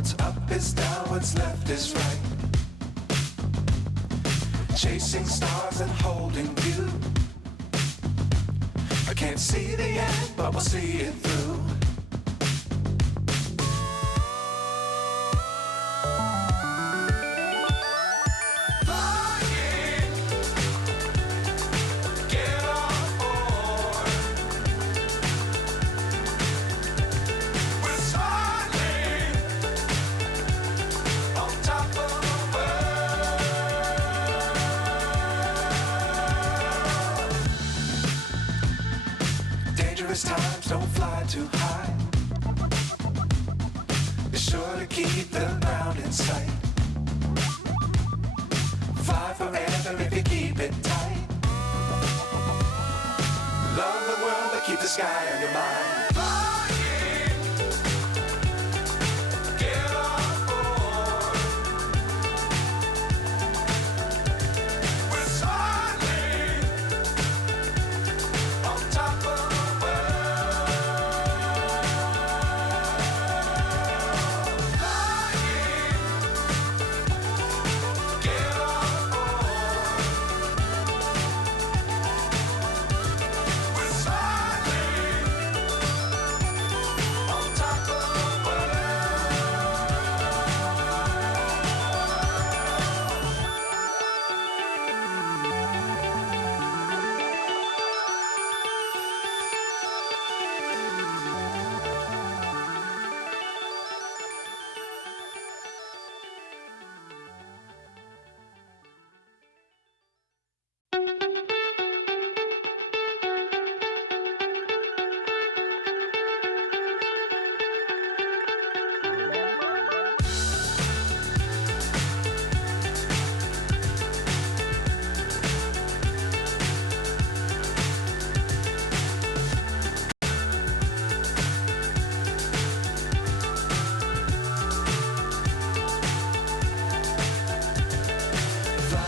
What's up is down, what's left is right. Chasing stars and holding you. I can't see the end, but we'll see it through. Times don't fly too high. Be sure to keep the ground in sight. Fly forever if you keep it tight. Love the world but keep the sky on your mind.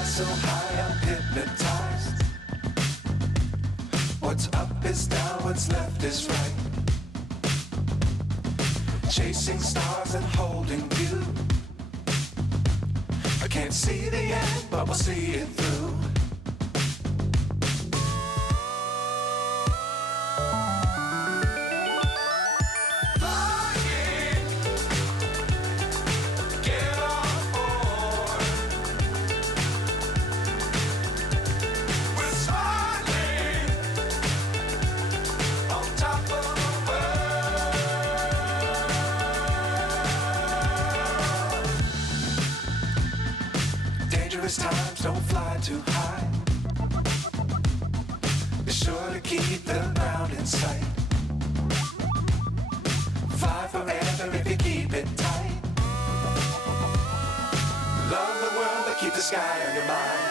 So high I'm hypnotized. What's up is down, what's left is right. Chasing stars and holding you. I can't see the end, but we'll see it through. Times don't fly too high. Be sure to keep the ground in sight. Fly forever if you keep it tight. Love the world but keep the sky on your mind.